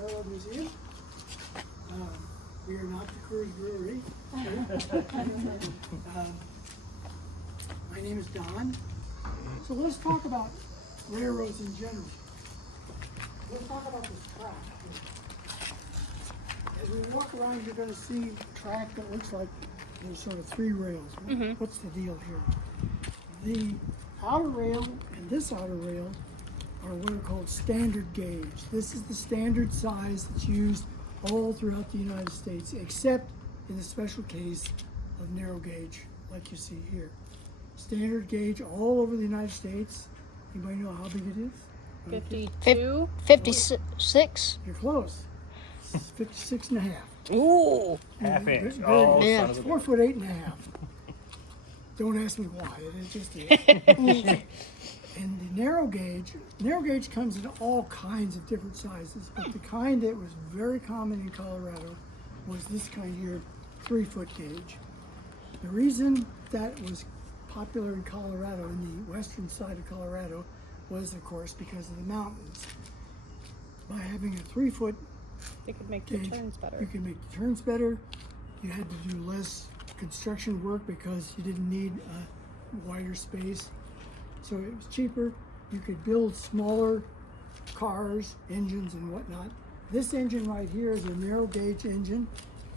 Railroad Museum. We are not the Coors Brewery. My name is Don. So let's talk about railroads in general. Let's talk about this track. As we walk around, you're going to see a track that looks like there's sort of three rails. What's the deal here? The outer rail and this outer rail are what are called standard gauge. This is the standard size that's used all throughout the United States, except in the special case of narrow gauge, like you see here. Standard gauge all over the United States. Anybody know how big it is? 52? 56. You're close. 56 and a half. Ooh. Half inch. Very Oh, good. Yeah. son of a 4 foot 8.5. Don't ask me why. It just is. And the narrow gauge comes in all kinds of different sizes, but the kind that was very common in Colorado was this kind here, 3 foot gauge. The reason that was popular in Colorado, in the western side of Colorado, was of course because of the mountains. By having a 3 foot They could make the gauge, turns better. you can make the turns better. You had to do less construction work because you didn't need a wider space. So it was cheaper. You could build smaller cars, engines, and whatnot. This engine right here is a narrow gauge engine.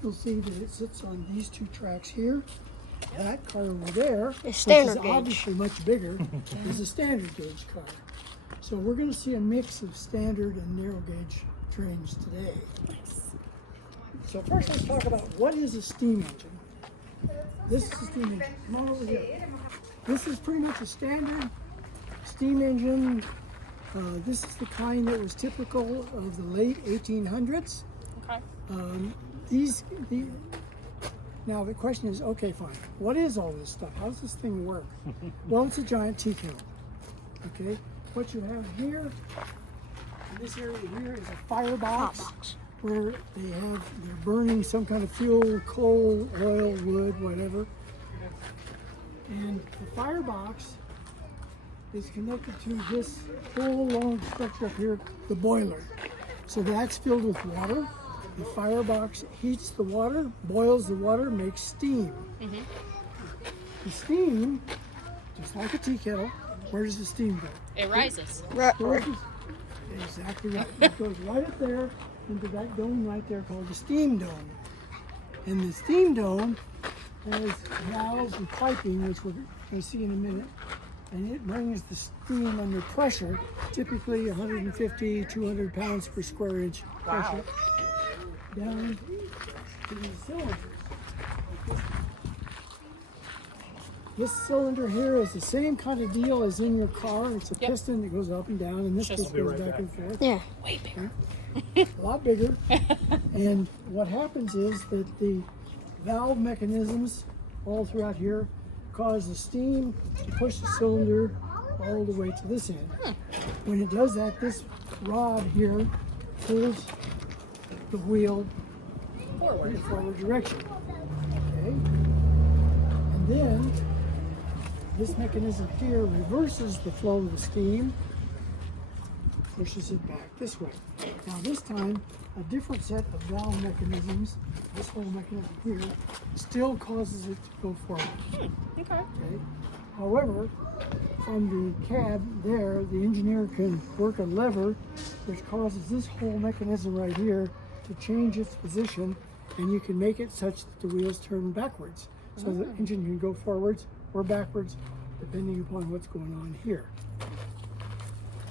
You'll see that it sits on these two tracks here. That car over there, which standard is gauge. obviously much bigger, is a standard gauge car. So we're going to see a mix of standard and narrow gauge trains today. So first let's talk about what is a steam engine. This is a steam engine. Come on over here. This is pretty much a standard steam engine. This is the kind that was typical of the late 1800s. Okay. Now the question is, okay, fine. What is all this stuff? How does this thing work? Well, it's a giant tea kettle. Okay. What you have here, in this area here, is a firebox where they're burning some kind of fuel, coal, oil, wood, whatever. And the firebox is connected to this whole long structure up here, the boiler. So that's filled with water. The firebox heats the water, boils the water, makes steam. The steam, just like a tea kettle, where does the steam go? It rises. Exactly right. It goes right up there into that dome right there called the steam dome. And the steam dome has valves and piping, which we're going to see in a minute. And it brings the steam under pressure, typically 150, 200 pounds per square inch pressure, down to these cylinders. This cylinder here is the same kind of deal as in your car. It's a piston that goes up and down, and this just goes back and forth. Yeah. Way bigger. A lot bigger. And what happens is that the valve mechanisms all throughout here cause the steam to push the cylinder all the way to this end. When it does that, this rod here pulls the wheel in the forward direction. Okay? And then this mechanism here reverses the flow of the steam, pushes it back this way. Now this time, a different set of valve mechanisms, this whole mechanism here, still causes it to go forward. Okay. Okay? However, from the cab there, the engineer can work a lever which causes this whole mechanism right here to change its position, and you can make it such that the wheels turn backwards. So the engine can go forwards or backwards, depending upon what's going on here.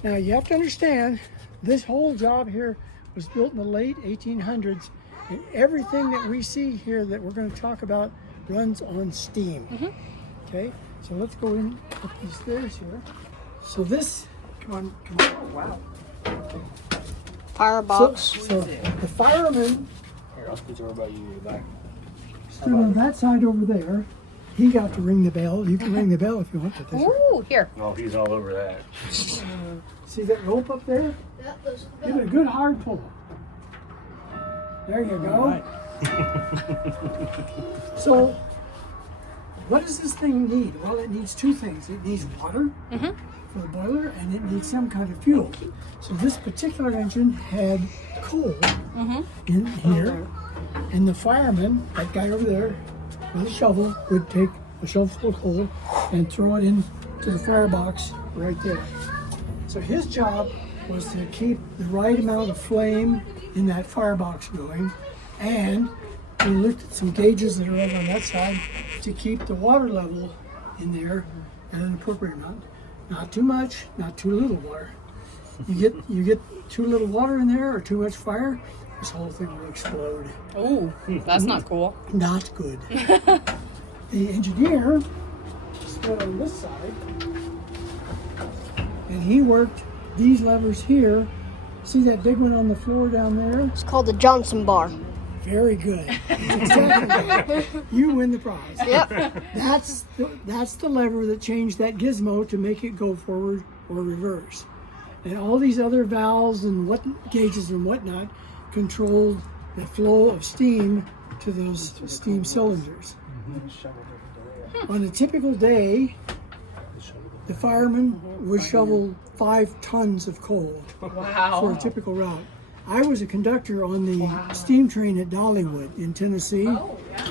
Now you have to understand, this whole job here was built in the late 1800s, and everything that we see here that we're going to talk about runs on steam. Okay, so let's go in up these stairs here. So this, come on. Oh, wow. Firebox. So the fireman Here, I'll scoot over by you back. stood on that side over there. He got to ring the bell. You can ring the bell if you want to. Ooh, here. Oh, he's all over that. See that rope up there? Give it a good hard pull. There you go. So, what does this thing need? Well, it needs two things. It needs water for the boiler, and it needs some kind of fuel. So this particular engine had coal in here, and the fireman, that guy over there, with a shovel, would take a shovelful of coal and throw it into the firebox right there. So his job was to keep the right amount of flame in that firebox going, and we looked at some gauges that are over on that side to keep the water level in there at an appropriate amount. Not too much, not too little water. You get too little water in there or too much fire, this whole thing will explode. Ooh, that's not cool. Not good. The engineer stood on this side, and he worked these levers here. See that big one on the floor down there? It's called the Johnson bar. Very good. Exactly right. You win the prize. Yep. That's the lever that changed that gizmo to make it go forward or reverse. And all these other valves and gauges and whatnot controlled the flow of steam to those steam cylinders. On a typical day, the fireman would shovel 5 tons of coal for Wow. a typical route. I was a conductor on the steam train at Dollywood in Tennessee,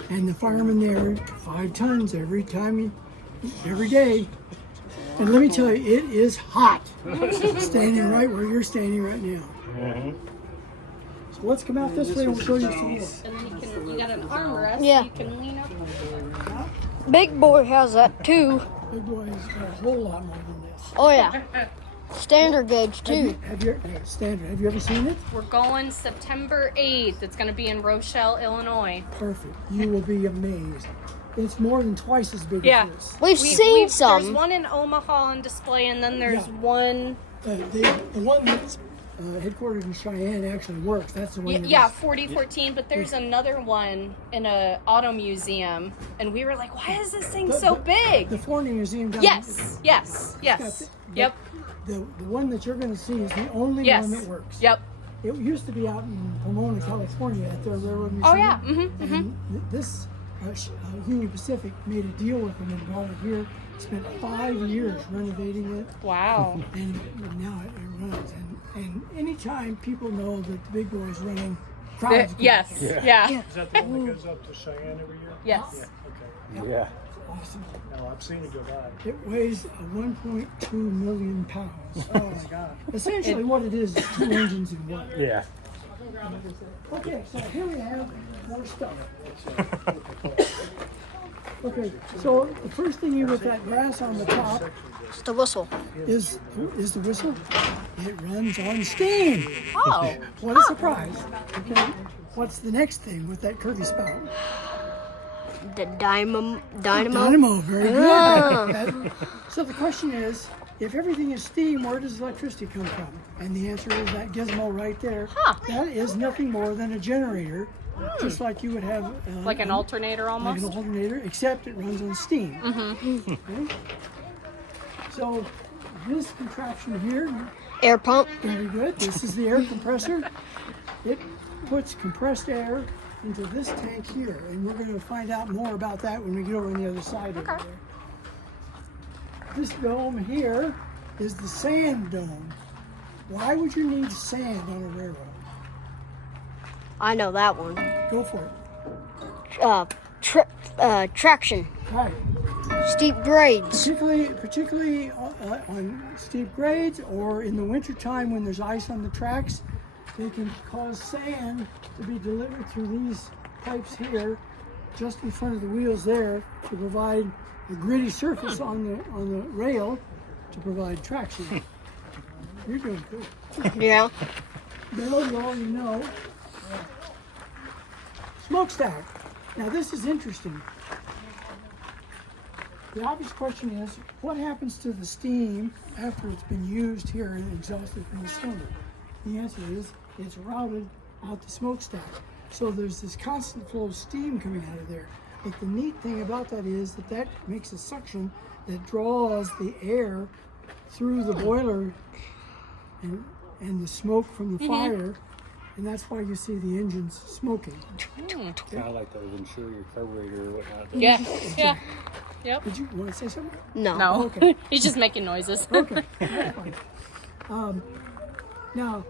and the fireman there, 5 tons every day. And let me tell you, it is hot, standing right where you're standing right now. So let's come out this way and we'll show you some more. And then you got an armrest. Yeah. So you can lean up. Big boy has that too. Big boy has got a whole lot more than this. Oh yeah. Standard gauge too. Have you standard? Have you ever seen it? We're going September 8th. It's going to be in Rochelle, Illinois. Perfect. You will be amazed. It's more than twice as big Yeah. as this. We've seen There's some. one in Omaha on display, and then there's Yeah. one. The one that's headquartered in Cheyenne actually works. That's the one. that Yeah, is- 4014, but there's another one in a auto museum, and we were like, why is this thing The- so the- big? The Ford Museum. Down Yes, yes, got yes. the- Yep, The one that you're going to see is the only yes. one that works. Yep. It used to be out in Pomona, California, at their railroad museum. Oh, yeah. And this Union Pacific made a deal with them and brought it here. Spent 5 years renovating it, Wow. and now it runs. And anytime people know that the big boy is running, crowds. go. Yes, yeah. Is that the one that goes up to Cheyenne every year? Yes. Okay. Yeah. Awesome. No, I've seen it go by. It weighs 1.2 million pounds. Oh my God. Essentially, what it is 2 engines in one. Yeah. Okay, so here we have more stuff. Okay, so the first thing you with that brass on the top It's the whistle. is the whistle. It runs on steam. Oh, What a surprise. Okay, what's the next thing with that Kirby spout? The dynamo. Dynamo, very good. Ah. So the question is, if everything is steam, where does electricity come from? And the answer is that gizmo right there. Huh. That is nothing more than a generator, just like you would have like an alternator like almost? an alternator, except it runs on steam. Okay? So this contraption here, Air pump. very good. This is the air compressor. It puts compressed air into this tank here, and we're going to find out more about that when we get over on the other side over Okay. there. This dome here is the sand dome. Why would you need sand on a railroad? I know that one. Go for it. Traction. Right. Steep grades. Particularly on steep grades or in the wintertime when there's ice on the tracks, they can cause sand to be delivered through these pipes here, just in front of the wheels there, to provide a gritty surface on the rail to provide traction. You're doing good. Yeah. Bill, you already know. Smokestack. Now this is interesting. The obvious question is, what happens to the steam after it's been used here and exhausted from the cylinder? The answer is, it's routed out the smokestack. So there's this constant flow of steam coming out of there. But the neat thing about that is that makes a suction that draws the air through the boiler and the smoke from the fire, and that's why you see the engines smoking. Kind of like those interior carburetor or whatnot. Yeah, yeah. Yep. Did you want to say something? No. No, Okay. he's just making noises. Okay. Now,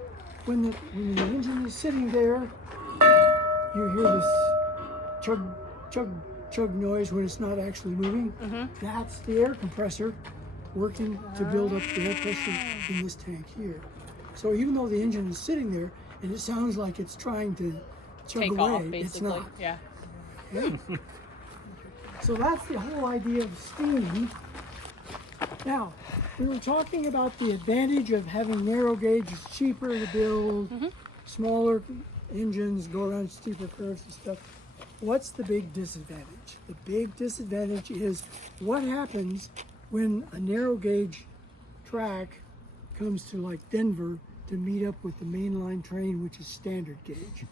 when the engine is sitting there, you hear this chug, chug, chug noise when it's not actually moving. That's the air compressor working to build up the air pressure in this tank here. So even though the engine is sitting there and it sounds like it's trying to chug Take away, off, it's basically. not. Yeah. So that's the whole idea of steam. Now, we were talking about the advantage of having narrow gauge. It's cheaper to build, smaller engines, go around steeper curves and stuff. What's the big disadvantage? The big disadvantage is what happens when a narrow gauge track comes to like Denver to meet up with the mainline train, which is standard gauge.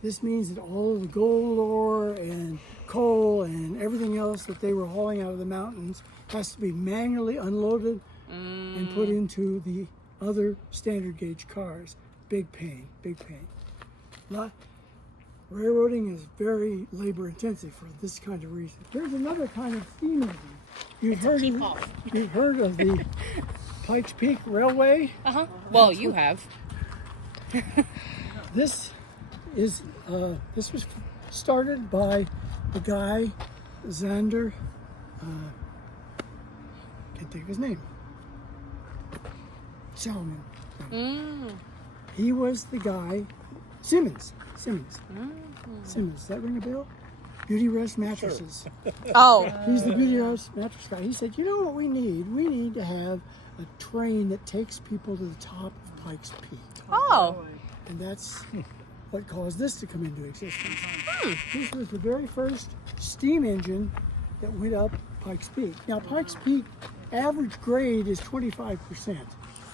This means that all of the gold ore and coal and everything else that they were hauling out of the mountains has to be manually unloaded and put into the other standard gauge cars. Big pain, big pain. Railroading is very labor intensive for this kind of reason. Here's another kind of steam engine. You've heard of the Pikes Peak Railway? Well, you have. This is this was started by the guy Zander. Can't think of his name. Salmon. He was the guy. Simmons. Simmons. Does that ring a bell? Beauty Rest mattresses. Oh. He's the Beauty Rest mattress guy. He said, you know what we need? We need to have a train that takes people to the top of Pikes Peak. Oh. And that's what caused this to come into existence. This was the very first steam engine that went up Pikes Peak. Now, Pikes Peak average grade is 25%.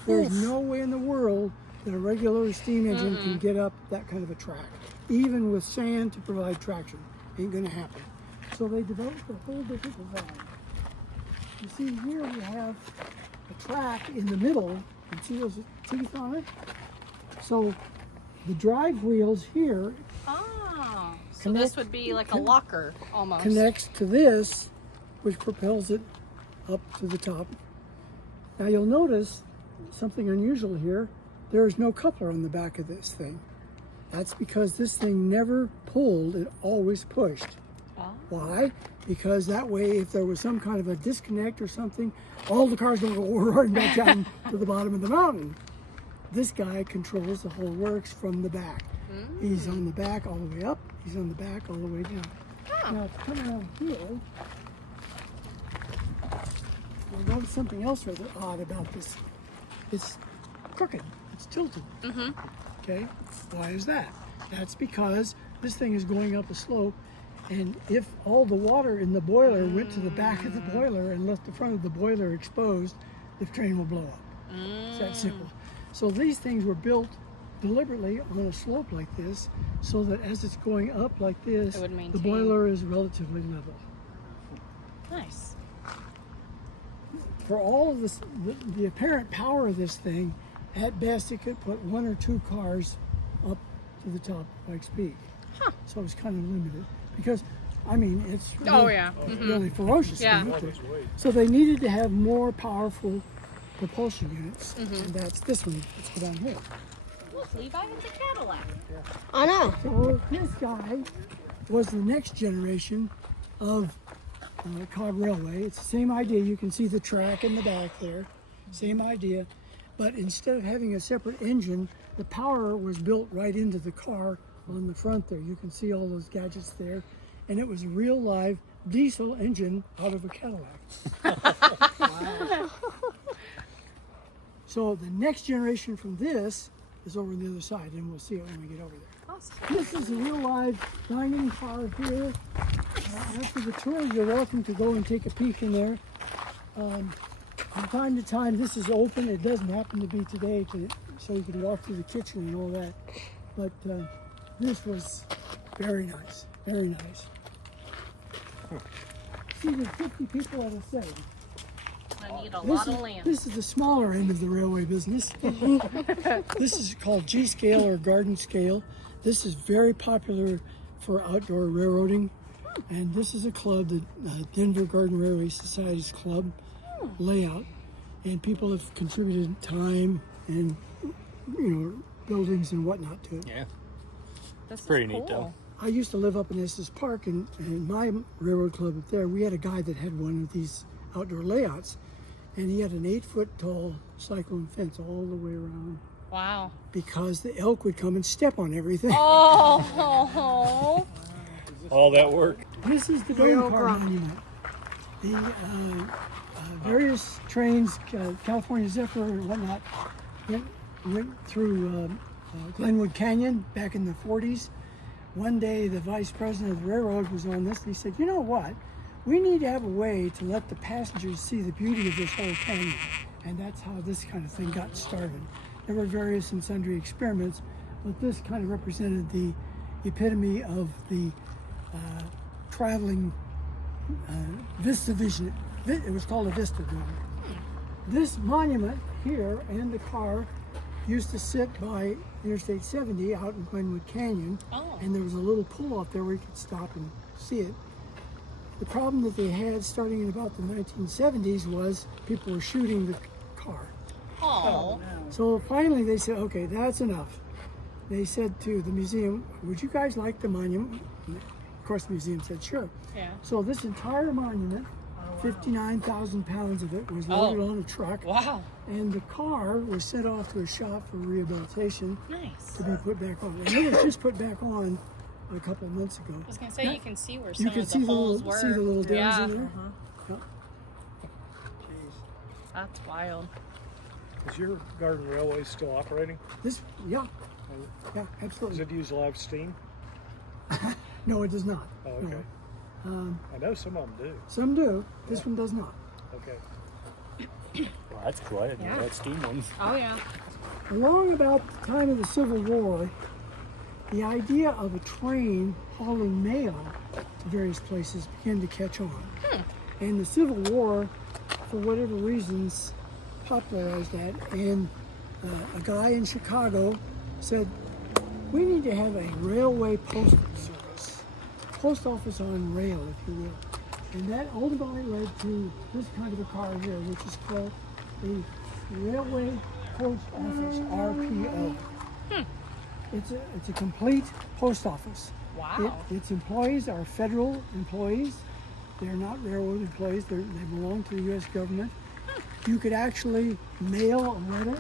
There's no way in the world that a regular steam engine can get up that kind of a track, even with sand to provide traction. Ain't gonna happen. So they developed a whole different design. You see here we have a track in the middle. You see those teeth on it? So the drive wheels here Oh. So Connect- this would be like a locker almost. connects to this, which propels it up to the top. Now you'll notice something unusual here. There is no coupler on the back of this thing. That's because this thing never pulled, it always pushed. Oh. Why? Because that way, if there was some kind of a disconnect or something, all the cars don't go roaring back down to the bottom of the mountain. This guy controls the whole works from the back. He's on the back all the way up, he's on the back all the way down. Now, to come around here, you'll notice something else rather odd about this. It's crooked, it's tilted. Okay, why is that? That's because this thing is going up a slope, and if all the water in the boiler went to the back of the boiler and left the front of the boiler exposed, the train will blow up. It's that simple. So these things were built deliberately on a slope like this, so that as it's going up like this, It would the maintain. boiler is relatively level. Nice. For all of this, the apparent power of this thing, at best it could put 1 or 2 cars up to the top of Pikes Peak. So it's kind of limited because, I mean, it's really, really ferocious. Yeah. going up there. So they needed to have more powerful propulsion units, and that's this one. Let's go down here. Look, Levi, it's a Cadillac. I know. So this guy was the next generation of Cobb Railway. It's the same idea. You can see the track in the back there. Same idea. But instead of having a separate engine, the power was built right into the car on the front there. You can see all those gadgets there. And it was a real live diesel engine out of a Cadillac. So the next generation from this is over on the other side, and we'll see it when we get over there. Awesome. This is a real live dining car here. After the tour, you're welcome to go and take a peek in there. From time to time, this is open. It doesn't happen to be today, so you can walk through the kitchen and all that. But this was very nice, very nice. Seated 50 people at a setting. I need a lot of land. This is the smaller end of the railway business. This is called G scale or garden scale. This is very popular for outdoor railroading. And this is a club, the Denver Garden Railway Society's club layout. And people have contributed time and, buildings and whatnot to it. Yeah. This is pretty cool. neat, though. I used to live up in Estes Park, and in my railroad club up there, we had a guy that had one of these outdoor layouts, and he had an 8-foot tall cyclone fence all the way around Wow. because the elk would come and step on everything. Oh. All that work. This is the Real Golden Car grunt. Monument. The various trains, California Zephyr and whatnot, went through Glenwood Canyon back in the 40s. One day, the vice president of the railroad was on this, and he said, "You know what? We need to have a way to let the passengers see the beauty of this whole canyon." And that's how this kind of thing got started. There were various and sundry experiments, but this kind of represented the epitome of the traveling Vista Vision. It was called a Vista Vision. This monument here and the car used to sit by Interstate 70 out in Glenwood Canyon, Oh. and there was a little pool out there where you could stop and see it. The problem that they had starting in about the 1970s was people were shooting the car. Oh. So finally they said, okay, that's enough. They said to the museum, would you guys like the monument? Of course the museum said, sure. Yeah. So this entire monument, 59,000 pounds of it was loaded on a truck, Wow. and the car was sent off to a shop for rehabilitation Nice. to be put back on. And it was just put back on a couple of months ago. I was gonna say you can see where You some can of see the the holes little, were. see the little dams Yeah. in there. Yep. That's wild. Is your garden railway still operating? This, yeah, Does absolutely. it use live steam? No, it does not. Oh, No. okay. I know some of them do. Some do. This one does not. Okay. Well, that's cool. I didn't know that steam ones. Oh yeah. Along about the time of the Civil War, the idea of a train hauling mail to various places began to catch on. And the Civil War, for whatever reasons, popularized that. And a guy in Chicago said, we need to have a railway postal service, post office on rail, if you will. And that ultimately led to this kind of a car here, which is called the Railway Post Office, RPO. It's a complete post office. Wow. Its employees are federal employees. They're not railroad employees. They belong to the U.S. government. You could actually mail a letter.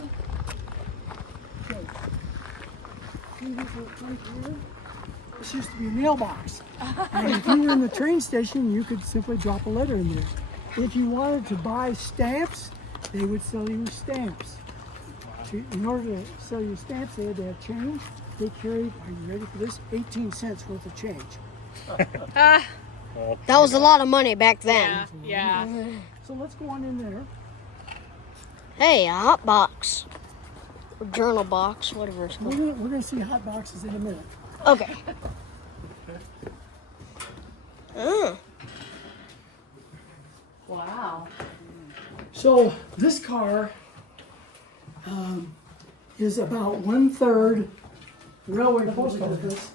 Okay. See this little place here? This used to be a mailbox. And if you were in the train station, you could simply drop a letter in there. If you wanted to buy stamps, they would sell you stamps. In order to sell you stamps, they had to have change. They carried, are you ready for this? 18 cents worth of change. Ah. That was a lot of money back then. Yeah. Yeah. So let's go on in there. Hey, a hot box. Or journal box, whatever it's We're called. gonna see hot boxes in a minute. Okay. Wow. So this car is about 1/3 railway post office,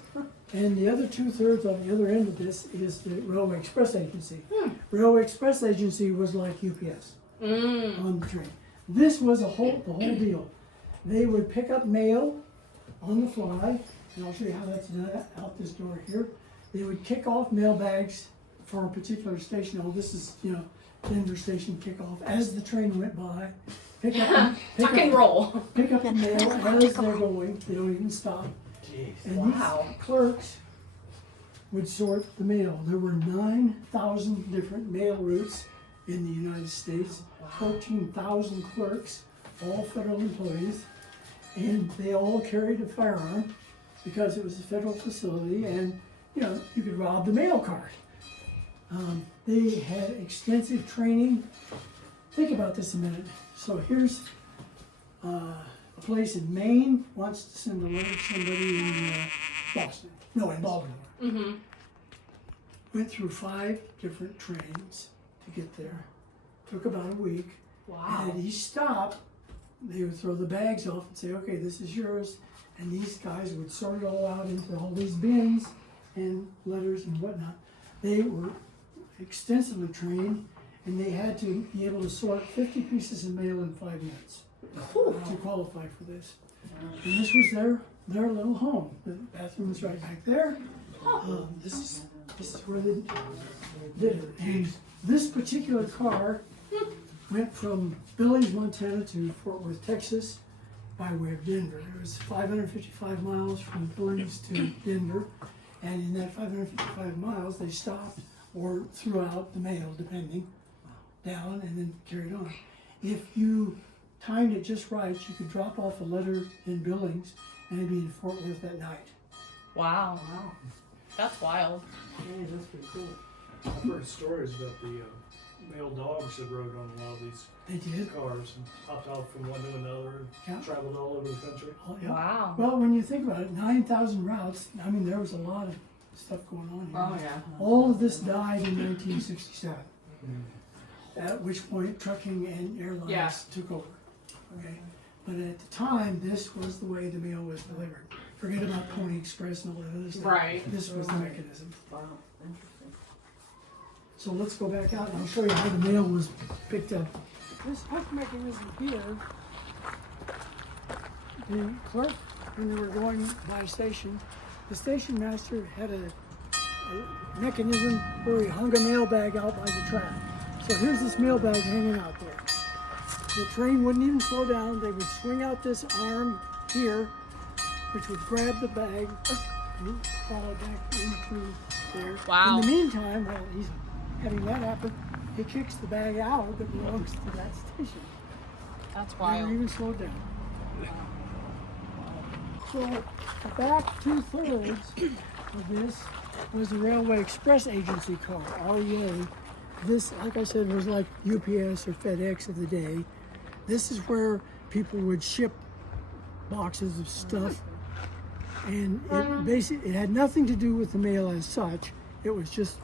and the other 2/3 on the other end of this is the Railway Express Agency. Railway Express Agency was like UPS on the train. This was the whole deal. They would pick up mail on the fly, and I'll show you how that's done out this door here. They would kick off mail bags for a particular station. Oh, this is, Denver station kickoff as the train went by. Pick up Tuck and roll. pick up the mail as they're going. They don't even stop. And Wow. these clerks would sort the mail. There were 9,000 different mail routes in the United States, 14,000 clerks, all federal employees, and they all carried a firearm because it was a federal facility, and you could rob the mail cart. They had extensive training. Think about this a minute. So here's a place in Maine wants to send a letter to somebody in Boston. No, in Baltimore. Mm-hmm. Went through 5 different trains to get there. Took about a week. Wow. And at each stop, they would throw the bags off and say, okay, this is yours. And these guys would sort it all out into all these bins and letters and whatnot. They were extensively trained, and they had to be able to sort 50 pieces of mail in 5 minutes. to qualify for this. And this was their little home. The bathroom is right back there. This is where they did it. And this particular car went from Billings, Montana to Fort Worth, Texas by way of Denver. It was 555 miles from Billings to Denver. And in that 555 miles, they stopped or threw out the mail, depending, down and then carried on. If you timed it just right, you could drop off a letter in Billings and it'd be in Fort Worth that night. Wow. That's wild. Hey, that's pretty cool. I've heard stories about the male dogs that rode on a lot of these They did. cars and hopped off from one to another Yeah. and traveled all over the country. Oh, yeah. Wow. Well, when you think about it, 9,000 routes, I mean, there was a lot of stuff going on here. Oh yeah. All of this died in 1967, at which point trucking and airlines Yeah. took over. Okay, but at the time, this was the way the mail was delivered. Forget about Pony Express and all that other stuff. Right. This was the mechanism. So let's go back out and I'll show you how the mail was picked up. This hook mechanism here, the clerk, when they were going by station, the station master had a mechanism where he hung a mail bag out by the track. So here's this mail bag hanging out there. The train wouldn't even slow down. They would swing out this arm here, which would grab the bag and follow back into there. Wow. In the meantime, while he's having that happen, he kicks the bag out that belongs to that station. That's Never wild. even slowed down. So the back 2/3 of this was the Railway Express Agency car, REA. This, like I said, was like UPS or FedEx of the day. This is where people would ship boxes of stuff, and it had nothing to do with the mail as such. It was just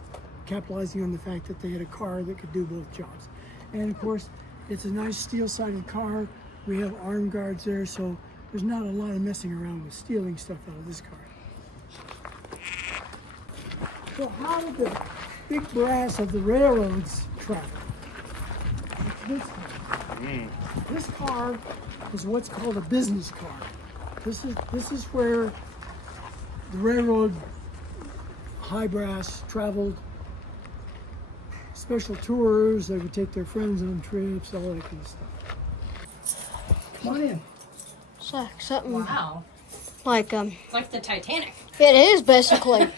capitalizing on the fact that they had a car that could do both jobs. And of course, it's a nice steel-sided car. We have arm guards there, so there's not a lot of messing around with stealing stuff out of this car. So how did the big brass of the railroads travel? This car is what's called a business car. This is where the railroad high brass traveled. Special tours, they would take their friends on trips, all that kind of stuff. Come on in. It's like something Wow. like It's like the Titanic. it is basically.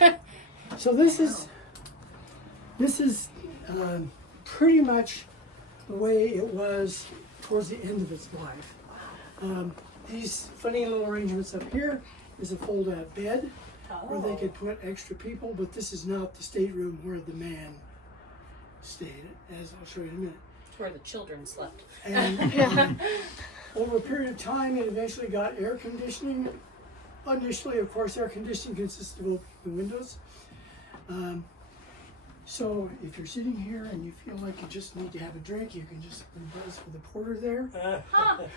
So this is pretty much the way it was towards the end of its life. These funny little arrangements up here is a fold-out bed where they could put extra people, but this is not the stateroom where the man stayed, as I'll show you in a minute. It's where the children slept. And over a period of time, it eventually got air conditioning. Initially, of course, air conditioning consisted of opening the windows. So if you're sitting here and you feel like you just need to have a drink, you can just buzz for the porter there. Okay.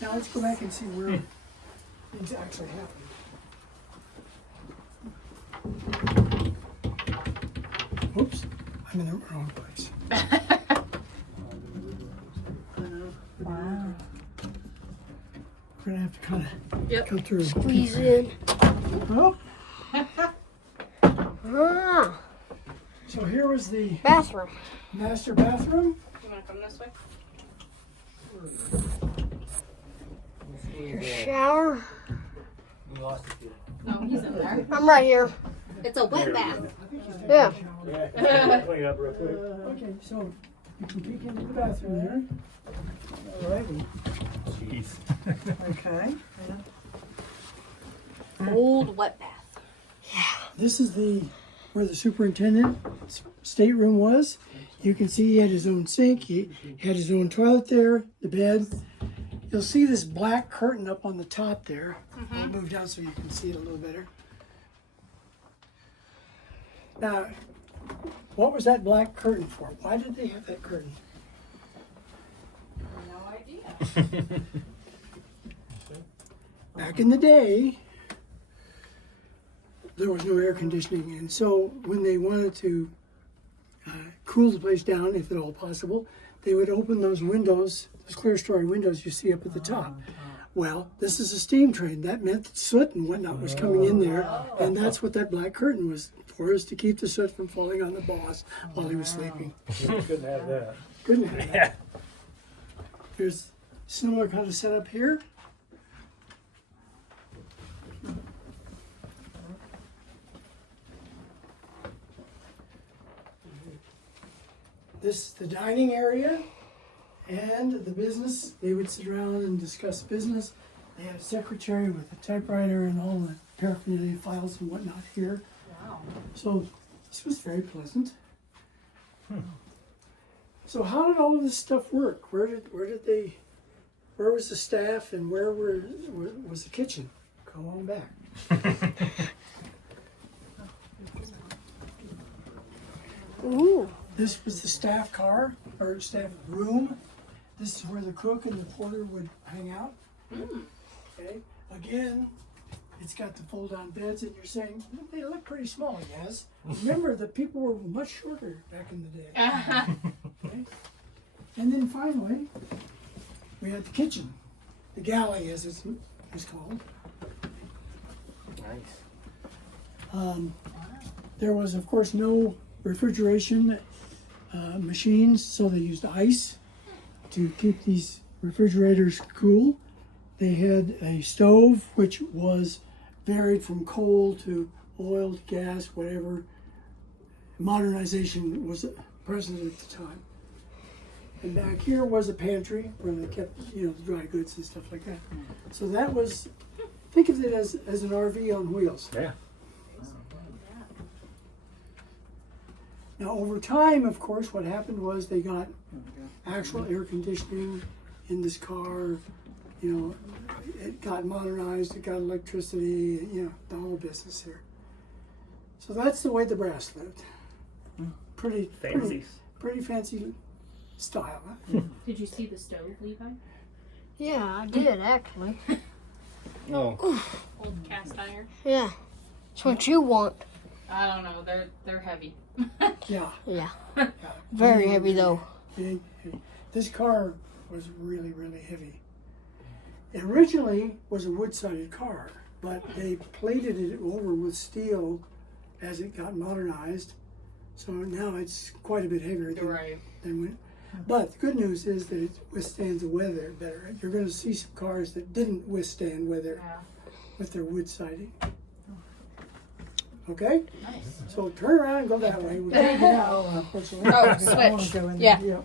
Now let's go back and see where things actually happened. Oops, I'm in the wrong place. Wow. We're gonna have to kind of go through. Squeeze in. Oh, Ah, so here was the bathroom. master bathroom. You want to come this way? Your shower. No, he's in there. I'm right here. It's a wet bath. Yeah. Clean up real quick. Okay, so you can peek into the bathroom there. Alrighty. Jeez. Okay. Old wet bath. This is where the superintendent's stateroom was. You can see he had his own sink. He had his own toilet there, the bed. You'll see this black curtain up on the top there. I'll move down so you can see it a little better. Now, what was that black curtain for? Why did they have that curtain? No idea. Back in the day, there was no air conditioning, and so when they wanted to cool the place down, if at all possible, they would open those windows, those clear story windows you see up at the top. Well, this is a steam train. That meant that soot and whatnot was coming in there, and that's what that black curtain was for, is to keep the soot from falling on the boss while he was sleeping. Couldn't have that. Couldn't have that. There's similar kind of setup here. This is the dining area and the business. They would sit around and discuss business. They had a secretary with a typewriter and all the paraphernalia files and whatnot here. Wow. So this was very pleasant. So how did all of this stuff work? Where was the staff and where was the kitchen? Come on back. Ooh. This was the staff car or staff room. This is where the cook and the porter would hang out. Okay. Again, it's got the fold-down beds, and you're saying they look pretty small. Yes. Remember, the people were much shorter back in the day. Okay. And then finally, we had the kitchen, the galley, as it's called. Nice. There was, of course, no refrigeration machines, so they used ice to keep these refrigerators cool. They had a stove, which was varied from coal to oil to gas, whatever. Modernization was present at the time. And back here was a pantry where they kept, the dry goods and stuff like that. So that was, think of it as an RV on wheels. Yeah. Now, over time, of course, what happened was they got actual air conditioning in this car. It got modernized, it got electricity, the whole business here. So that's the way the brass lived. Pretty fancy style. Huh? Did you see the stove, Levi? Yeah, I did actually. Oh. Old cast iron. Yeah. It's what you want. I don't know. They're heavy. Yeah. Yeah. Yeah. Very heavy though. Big, heavy. This car was really, really heavy. It originally was a wood-sided car, but they plated it over with steel as it got modernized. So now it's quite a bit heavier than when. But the good news is that it withstands the weather better. You're going to see some cars that didn't withstand weather with their wood siding. Okay? Nice. So turn around and go that way. We can't get out, unfortunately. Oh, I wanna switch. go in Yeah. there.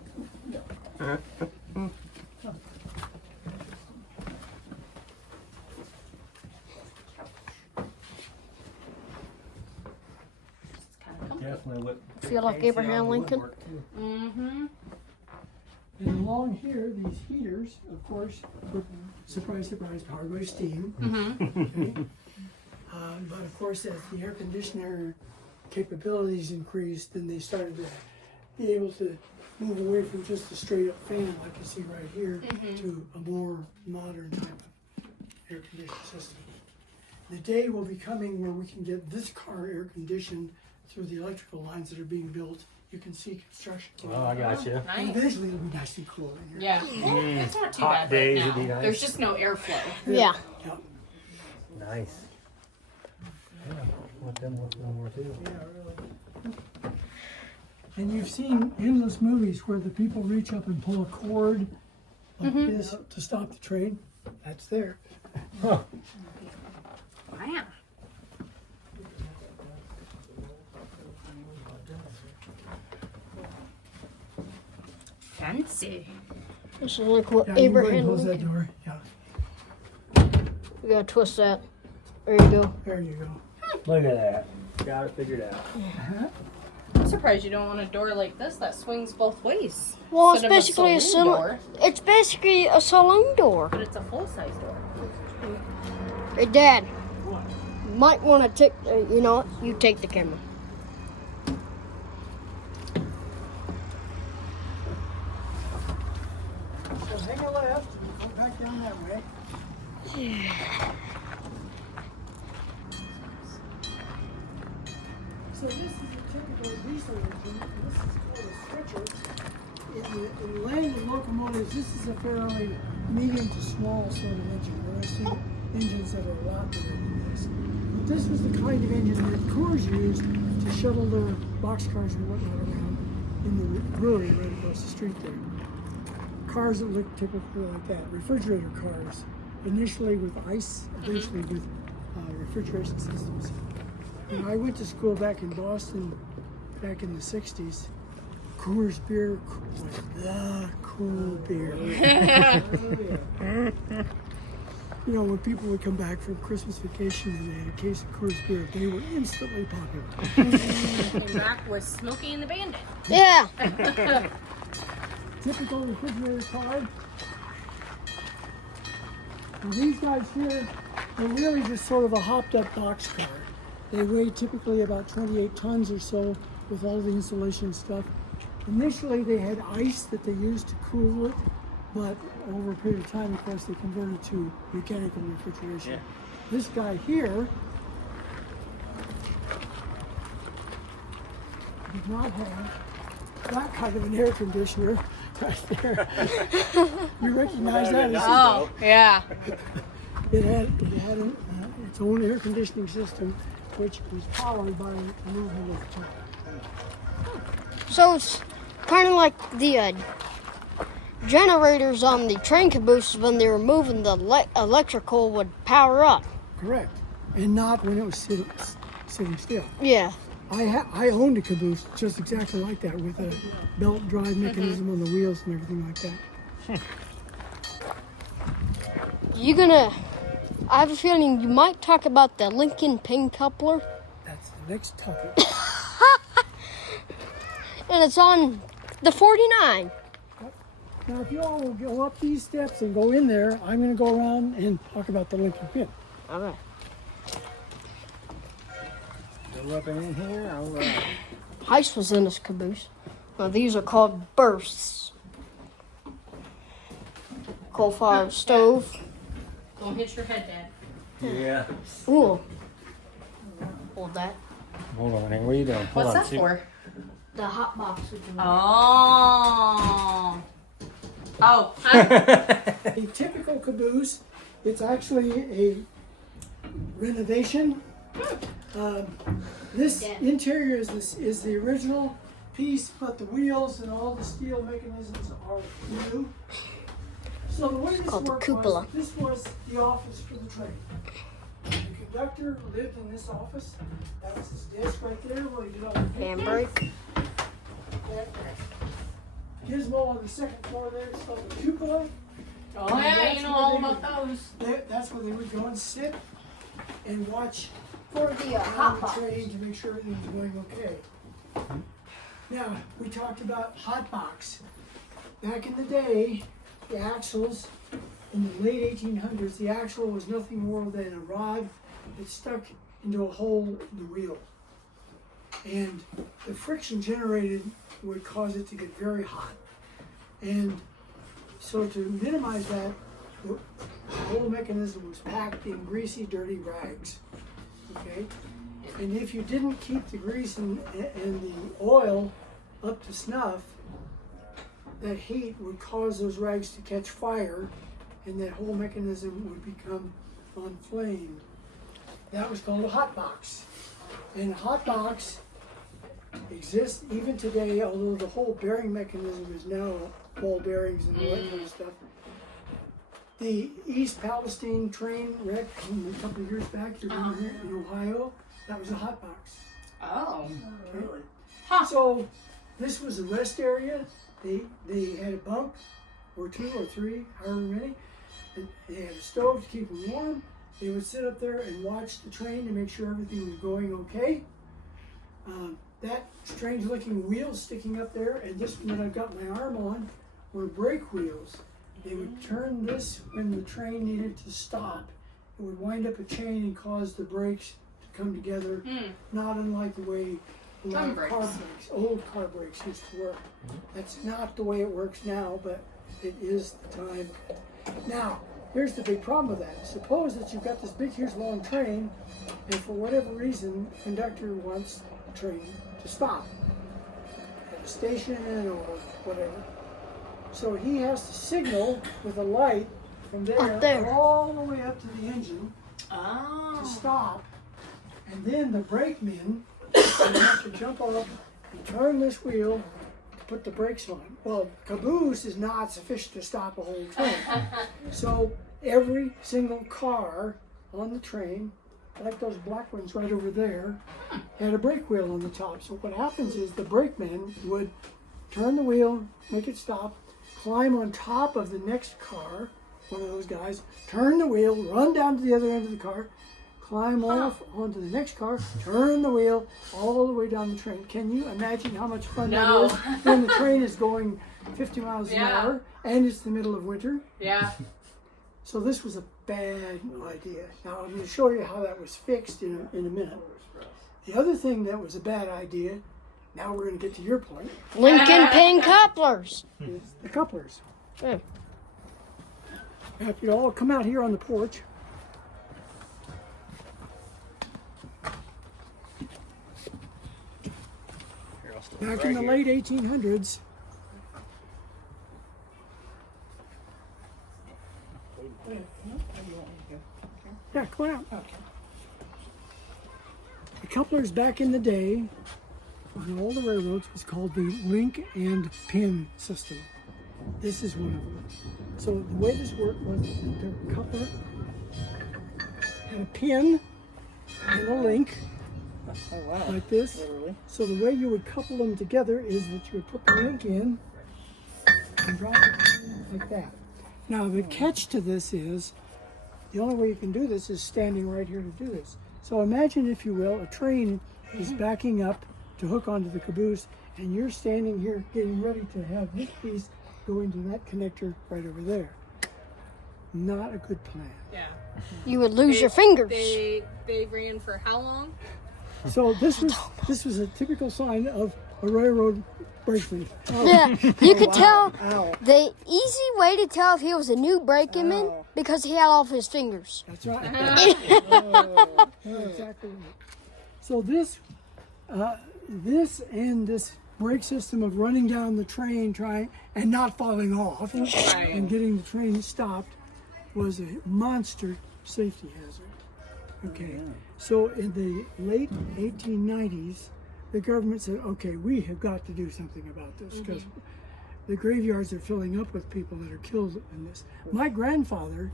It's kind of comfy. Definitely what. Feel like Abraham Lincoln. Mm-hmm. And along here, these heaters, of course, were, surprise, surprise, powered by steam. Okay? But of course, as the air conditioner capabilities increased, then they started to be able to move away from just a straight up fan like you see right here to a more modern type of air conditioning system. The day will be coming where we can get this car air conditioned through the electrical lines that are being built. You can see construction. Oh, I got you. And Nice. eventually it'll be nice and cool in here. Yeah. Well, it's not too Hot bad days right would now. be nice. There's just no airflow. Yeah. Yeah. Nice. Yeah, want them with no more too. And you've seen endless movies where the people reach up and pull a cord like this to stop the train. That's there. Huh. Wow. Fancy. This is like what Yeah, you go ahead and Abraham close that Lincoln. door. Yeah, You gotta twist that. There you go. there you go. Look at that. Got it figured out. I'm surprised you don't want a door like this that swings both ways. Well, it's Instead of basically a saloon door, It's basically a saloon door. but it's a full-size door. Hey, Dad. Might want to take. You know what? You take the camera. So hang a left, go back down that way. So this is a typical diesel engine. This is called a switcher. In this is a fairly medium to small sort of engine. There are some engines that are a lot bigger than this. But this was the kind of engine that Coors used to shuttle their boxcars and whatnot around in the brewery right across the street there. Cars that look typically like that. Refrigerator cars, initially with ice, eventually with refrigeration systems. And I went to school back in Boston back in the 60s. Coors beer was the cool beer. You know, when people would come back from Christmas vacation and they had a case of Coors beer, they were instantly popular. Came back with Smokey and the Bandit. Yeah. Typical refrigerator car. Now these guys here are really just sort of a hopped up box car. They weigh typically about 28 tons or so with all the insulation stuff. Initially they had ice that they used to cool it, but over a period of time, of course, they converted to mechanical refrigeration. This guy here did not have that kind of an air conditioner right there. You recognize that? Oh, yeah. It had its own air conditioning system, which was powered by a movement of the turbine. So it's kind of like the generators on the train cabooses when they were moving the electrical would power up. Correct, and not when it was sitting still. Yeah. I owned a caboose just exactly like that, with a belt drive mechanism on the wheels and everything like that. I have a feeling you might talk about the Lincoln pin coupler, That's the next topic. and it's on the 49. Now, if you all will go up these steps and go in there, I'm going to go around and talk about the Lincoln pin. All right. Go up and in here. All right. Heist was in this caboose. Now these are called bursts. Coal-fired stove. Don't hit your head, Dad. Yeah. Ooh. Hold that. Hold on, Hank. What are you doing? Hold What's on. that for? The hot box. Oh. Oh. A typical caboose, it's actually a renovation. This interior is the original piece, but the wheels and all the steel mechanisms are new. So the way this called the worked cupola. was, this was the office for the train. The conductor lived in this office. That was his desk right there where he did all the Handbrake. That gizmo on the second floor there is called the cupola. Oh, yeah, you know all about those. That's where they would go and sit and watch For the on hot the box. train to make sure everything was going okay. Now, we talked about hot box. Back in the day, the axles, in the late 1800s, the axle was nothing more than a rod that stuck into a hole in the wheel. And the friction generated would cause it to get very hot. And so to minimize that, the whole mechanism was packed in greasy, dirty rags. Okay? And if you didn't keep the grease and the oil up to snuff, that heat would cause those rags to catch fire, and that whole mechanism would become inflamed. That was called a hot box. And a hot box exists even today, although the whole bearing mechanism is now ball bearings and all that kind of stuff. The East Palestine train wreck a couple of years back here in Ohio, that was a hot box. Oh. Okay? Huh. So this was a rest area. They had a bunk or two or three, however many. And they had a stove to keep them warm. They would sit up there and watch the train to make sure everything was going okay. That strange looking wheel sticking up there, and this one that I've got my arm on, were brake wheels. They would turn this when the train needed to stop. It would wind up a chain and cause the brakes to come together, not unlike the way a lot of car brakes, old car brakes used to work. That's not the way it works now, but it is the time. Now, here's the big problem with that. Suppose that you've got this big, huge, long train, and for whatever reason, the conductor wants the train to stop at a station or whatever. So he has to signal with a light from Up there. all the way up to the engine to Oh. stop. And then the brakemen have to jump up and turn this wheel to put the brakes on. Well, caboose is not sufficient to stop a whole train. So every single car on the train, like those black ones right over there, had a brake wheel on the top. So what happens is the brakeman would turn the wheel, make it stop, climb on top of the next car, one of those guys, turn the wheel, run down to the other end of the car, climb off onto the next car, turn the wheel all the way down the train. Can you imagine how much fun No. that is when the train is going 50 miles an Yeah. hour and it's the middle of winter? Yeah. So this was a bad idea. Now I'm going to show you how that was fixed in a minute. The other thing that was a bad idea, now we're going to get to your point, Lincoln pin couplers. is the couplers. Hmm. Now, if you all come out here on the porch, back in the late 1800s, yeah, come on out. The couplers back in the day on all the railroads was called the link and pin system. This is one of them. So the way this worked was that the coupler had a pin and a link Oh, wow. like this. Literally. So the way you would couple them together is that you would put the link in and drop it in like that. Now the catch to this is, the only way you can do this is standing right here to do this. So imagine, if you will, a train is backing up to hook onto the caboose, and you're standing here getting ready to have this piece go into that connector right over there. Not a good plan. Yeah. You would lose your fingers. They ran for how long? So this was a typical sign of a railroad brakeman. Yeah, you could tell Ow. the easy way to tell if he was a new brakeman Ow. because he had all of his fingers. That's right. Oh. You're exactly right. So this and this brake system of running down the train, trying and not falling off, and getting the train stopped, was a monster safety hazard. Okay, so in the late 1890s, the government said, okay, we have got to do something about this because the graveyards are filling up with people that are killed in this. My grandfather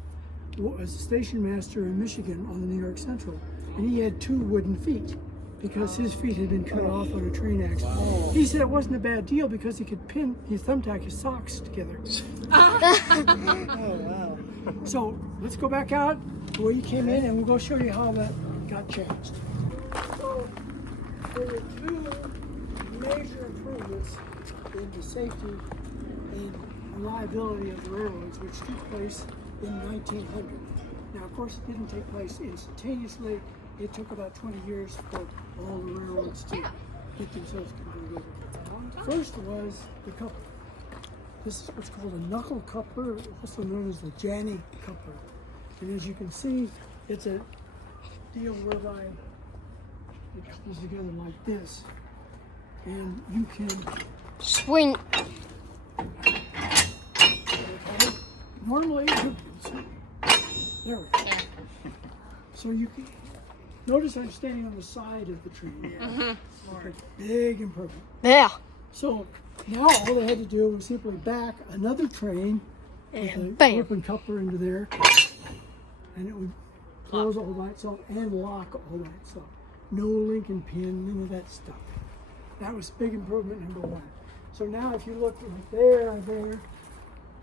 was a station master in Michigan on the New York Central, and he had 2 wooden feet because his feet had been cut off on a train accident. He said it wasn't a bad deal because he could thumbtack his socks together. Oh, wow. So let's go back out the way you came in, and we'll go show you how that got changed. So there were 2 major improvements in the safety and reliability of the railroads, which took place in 1900. Now, of course, it didn't take place instantaneously. It took about 20 years for all the railroads to get themselves converted over. First was the coupler. This is what's called a knuckle coupler, also known as the Janney coupler. And as you can see, it's a deal whereby it couples together like this. And you can Swing. normally, there we go. So you can notice I'm standing on the side of the train. Okay, big improvement. Yeah. So now all they had to do was simply back another train with a bam. open coupler into there, and it would close all lights off and lock all lights off. No link and pin, none of that stuff. That was big improvement number 1. So now if you look right there,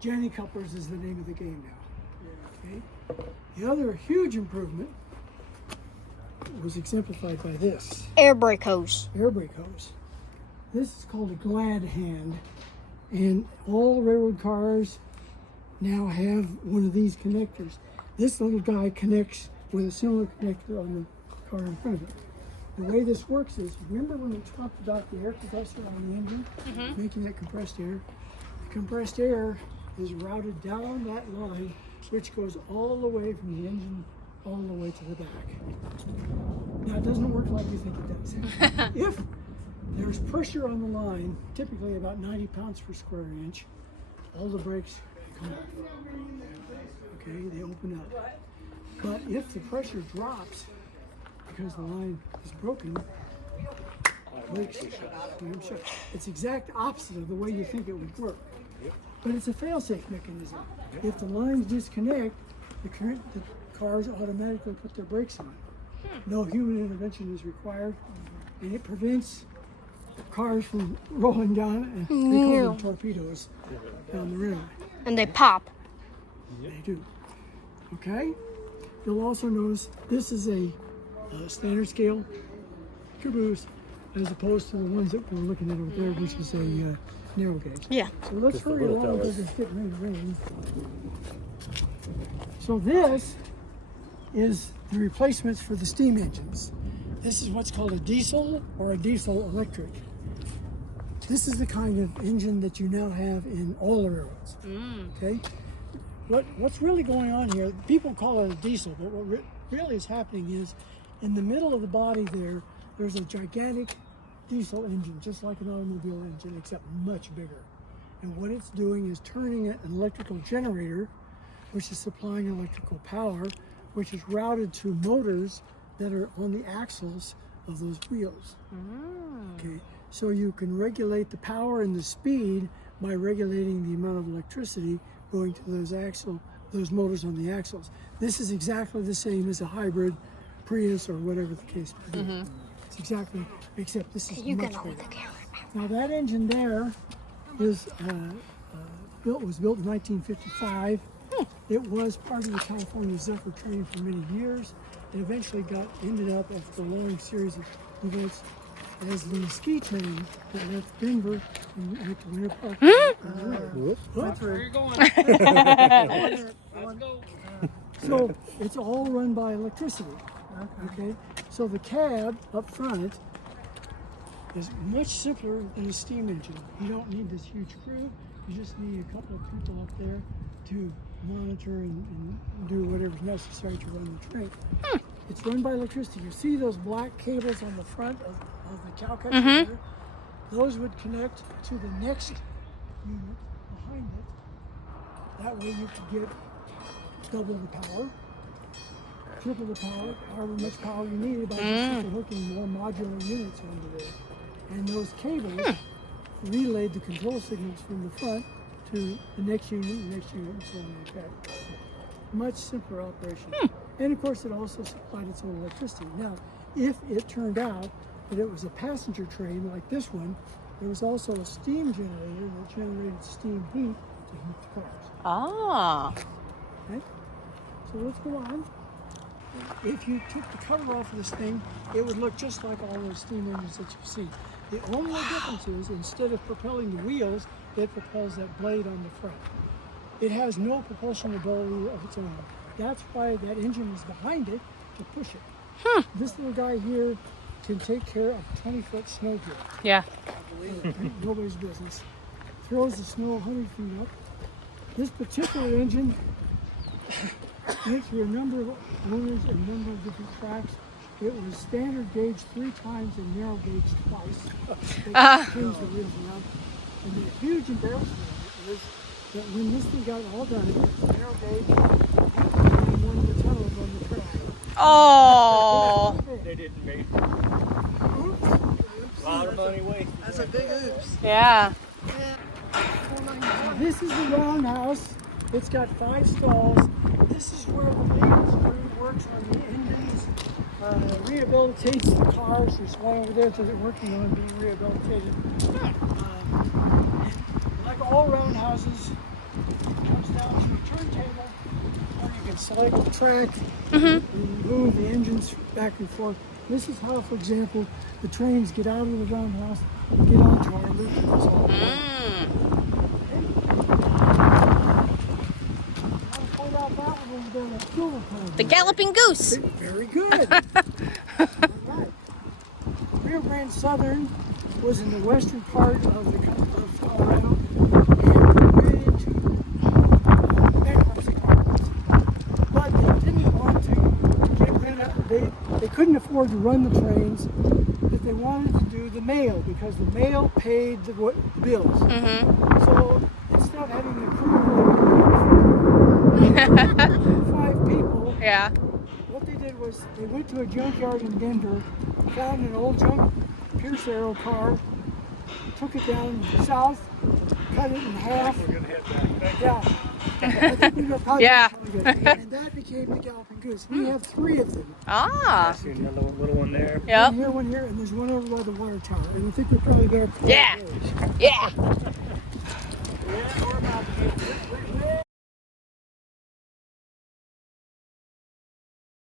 Janney couplers is the name of the game now. Okay. The other huge improvement was exemplified by this. Air brake hose. Air brake hose. This is called a glad hand, and all railroad cars now have one of these connectors. This little guy connects with a similar connector on the car in front of it. The way this works is, remember when we talked about the air compressor on the engine, making that compressed air? The compressed air is routed down that line, which goes all the way from the engine all the way to the back. Now, it doesn't work like you think it does. If there's pressure on the line, typically about 90 pounds per square inch, all the brakes come off. Okay, they open up. But if the pressure drops because the line is broken, brakes slam shut. It's the exact opposite of the way you think it would work. But it's a fail-safe mechanism. If the lines disconnect, the cars automatically put their brakes on. No human intervention is required, and it prevents cars from rolling down, and they call them torpedoes down the railway. And they pop. They do. Okay? You'll also notice this is a standard scale caboose as opposed to the ones that we're looking at over there, which is a narrow gauge. Yeah. So let's Just a hurry little along towers. because it's getting ready to rain. So this is the replacements for the steam engines. This is what's called a diesel or a diesel electric. This is the kind of engine that you now have in all the railroads. Okay? What's really going on here, people call it a diesel, but what really is happening is in the middle of the body there's a gigantic diesel engine, just like an automobile engine, except much bigger. And what it's doing is turning an electrical generator, which is supplying electrical power, which is routed to motors that are on the axles of those wheels. Okay, so you can regulate the power and the speed by regulating the amount of electricity going to those motors on the axles. This is exactly the same as a hybrid Prius or whatever the case may be. It's exactly, except this is You much can hold bigger. the camera. Now that engine there is was built in 1955. It was part of the California Zephyr train for many years. It eventually ended up after a long series of events as the ski train that left Denver and went to Winter Park. Where are you going? So it's all run by electricity. Okay. So the cab up front is much simpler than a steam engine. You don't need this huge crew. You just need a couple of people up there to monitor and do whatever's necessary to run the train. It's run by electricity. You see those black cables on the front of the cow catcher there? Those would connect to the next unit behind it. That way you could get double the power, triple the power, however much power you needed by just simply hooking more modular units onto there. And those cables relayed the control signals from the front to the next unit, and so on like that. Much simpler operation. And of course it also supplied its own electricity. Now, if it turned out that it was a passenger train like this one, there was also a steam generator that generated steam heat to heat the cars. Ah. Okay? So let's go on. If you took the cover off of this thing, it would look just like all those steam engines that you see. The only difference is instead of propelling the wheels, it propels that blade on the front. It has no propulsion ability of its own. That's why that engine is behind it to push it. This little guy here can take care of a 20-foot snow drift. Yeah. Nobody's business. Throws the snow 100 feet up. This particular engine went through a number of owners and a number of different tracks. It was standard gauge 3 times and narrow gauge twice. They changed the wheels around. And the huge embarrassment of it is that when this thing got all done, it was narrow gauge and one of the tunnels on the track. Oh. They didn't make a lot of money wasted. That's a big oops. Yeah. This is the roundhouse. It's got 5 stalls. This is where the maintenance crew works on the engines, rehabilitates the cars. There's one over there that they're working on being rehabilitated. Like all roundhouses, it comes down to a turntable where you can select the track and move the engines back and forth. This is how, for example, the trains get out of the roundhouse and get onto our loop. That's all. The Galloping Goose. Very good. Right. Rio Grande Southern was in the western part of Colorado and ran into bankruptcy. But they didn't want to get rid of they couldn't afford to run the trains, but they wanted to do the mail because the mail paid the bills. So instead of having a crew of 5 people, Yeah. what they did was they went to a junkyard in Denver, found an old junk Pierce Arrow car, took it down south, cut it in half. We're gonna head back. Yeah. I think we were probably Yeah. good. And that became the Galloping Goose. We have 3 of them. Ah. See another little one there. Yep. One here, and there's one over by the water tower. And I think we probably better put Yeah. those. Yeah.